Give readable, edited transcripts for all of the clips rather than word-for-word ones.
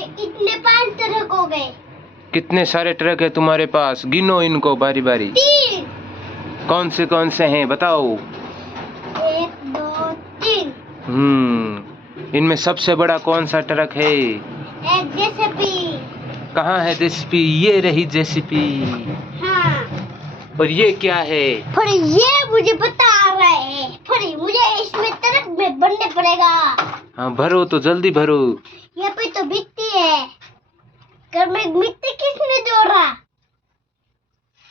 ये इतने 5 ट्रक हो गए। कितने सारे ट्रक है तुम्हारे पास? गिनो इनको बारी बारी। 3। कौन से हैं बताओ? 1 2 3। इनमें सबसे बड़ा कौन सा ट्रक है? एक जेसीबी। कहाँ है जेसीबी? ये रही जेसीबी। हाँ। और ये क्या है? पर ये मुझे पता आ रहा है, पर मुझे इसमें ट्रक में भरने पड़ेगा। हाँ भरो तो जल्दी भरो। यहाँ पे तो मिट्टी है। घर में मिट्टी किसने जोड़ा?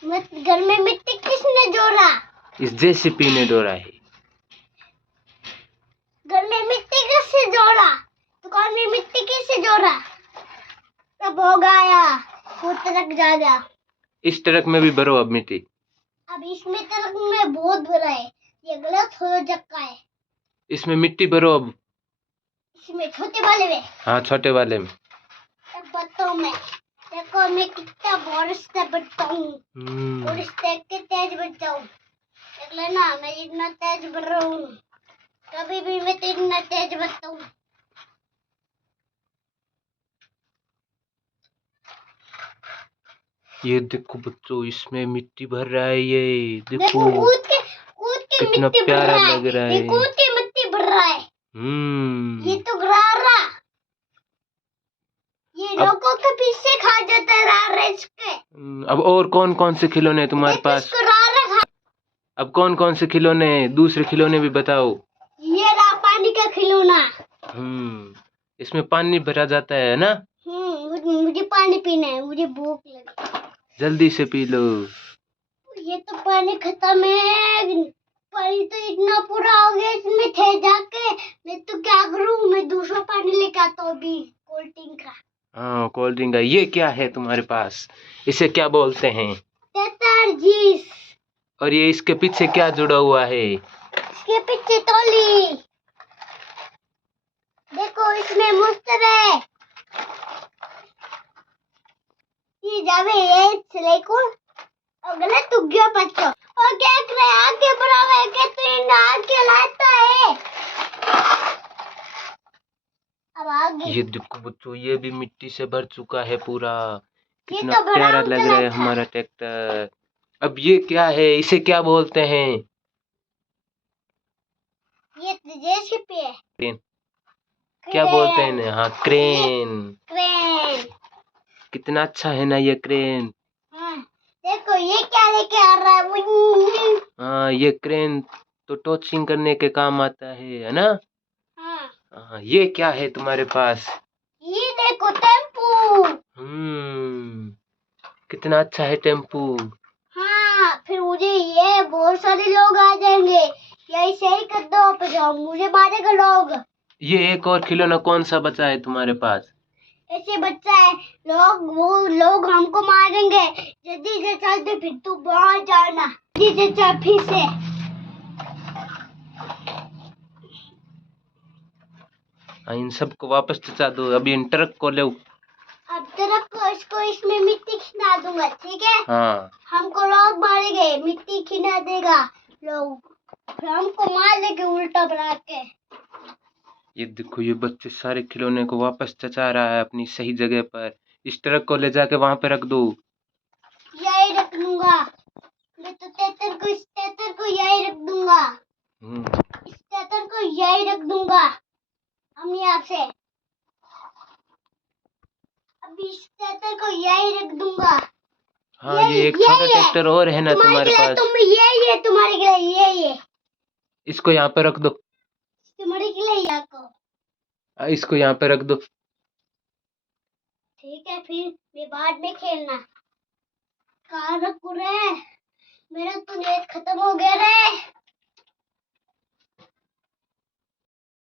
घर में मिट्टी किसने जोड़ा? इस जेसीबी ने डोरा है। घर में मिट्टी किससे जोड़ा? दुकान में मिट्टी किससे जोड़ा? सब हो गया। वो ट्रक जा गया। इस ट्रक में भी भरो अब मिट्टी। अब इसमें ट्रक में बहुत भरा है, ये गलत हो चुका है। इसमें मिट्टी भरो अब। इसमें छोटे वाले में। हाँ छोटे वाले में। अब बताओ मैं, देखो मैं कितना बरस से बढ़ता हूँ और इस टैग के तेज बढ़ता हूँ। देख लेना मैं इतना तेज बढ़ रहा हूँ, कभी भी मैं तो इतना तेज बढ़ता हूँ। ये देखो बच्चों, इसमें मिट्टी भर रहा है। ये देखो कूद के कितना मिट्टी भर प्यारा रहा लग रहा है। ये है। कूद के मिट्टी भर रहा है। ये तो गरारा, ये लोगों के पीछे खा जाता है रारा इसके। अब और कौन से खिलौने हैं तुम्हारे पास? अब कौन से खिलौने हैं? दूसरे खिलौने भी बताओ। ये रहा पानी का खिलौना। इसमें पानी भरा जाता है ना? मुझे पानी पीना है, मुझे भूख लगी। जल्दी से पी लो। ये तो पानी खत्म है। पानी तो इतना पूरा हो गया इसमें थे जाके। मैं तो क्या करूं, मैं दूसरा पानी लेके आता हूँ अभी कोल्ड ड्रिंक का। हाँ कोल्ड ड्रिंक का। ये क्या है तुम्हारे पास? इसे क्या बोलते हैं? तेतरजीस। और ये इसके पीछे क्या जुड़ा हुआ है? इसके पीछे टोली। देखो इसमें मुस्तर है। ये जावे ये चले को अगले तू गया बच्चों। और क्या करे आगे बढ़ावे के तो इन आगे लाता है। अब आगे ये देखो बच्चों, ये भी मिट्टी से भर चुका है पूरा। कितना तो प्यारा लग रहा है हमारा ट्रैक्टर। अब ये क्या है? इसे क्या बोलते हैं? ये जेसीबी है। क्रेन। क्या बोलते हैं इन्हें? हाँ क्रेन। क्रेन। कितना अच्छा है ना ये क्रेन। हाँ, देखो ये क्या लेके आ रहा है। हाँ ये क्रेन तो टॉचिंग करने के काम आता है ना? हाँ। हाँ ये क्या है तुम्हारे पास? ये देखो टेम्पू। कितना अच्छा है टेम्पू। हाँ फिर मुझे ये बहुत सारे लोग आ जाएंगे, यही सही कर दो आप जाओ, मुझे मारेगा लोग। ये एक और खिलौना कौन सा बचा है तुम्हारे पास? ऐसे बच्चा है, वो लोग हमको मारेंगे। जल्दी से चलते फिर तू बाहर जाना। जल्दी से चल फिर से। हाँ इन सबको वापस चचा दो। अभी इन ट्रक को ले। अब ट्रक को इसको इसमें मिट्टी खिला दूंगा, ठीक है? हाँ हमको लोग मारेंगे, मिट्टी खिला देगा लोग, फिर हमको मार देंगे उल्टा बना के। ये देखो, ये बच्चे सारे खिलौने को वापस चचा रहा है अपनी सही जगह पर। इस ट्रक को ले जाके वहां पे रख दो। यही रख दूंगा मैं तो इस तेतर को यही रख दूंगा। इस तेतर को यही रख दूंगा हम यहाँ से। अभी इस तेतर को यही रख दूंगा। हाँ ये एक छोटा ट्रैक्टर और है ना तुम्हारे पास? ये तुम्हारे के लिए ये इसको यहाँ पे रख दो। तुम्हारे के लिए यहाँ को। इसको यहाँ पे रख दो। ठीक है फिर मैं बाद में खेलना। कहाँ रखूं रे? मेरा तो नेट खत्म हो गया रे।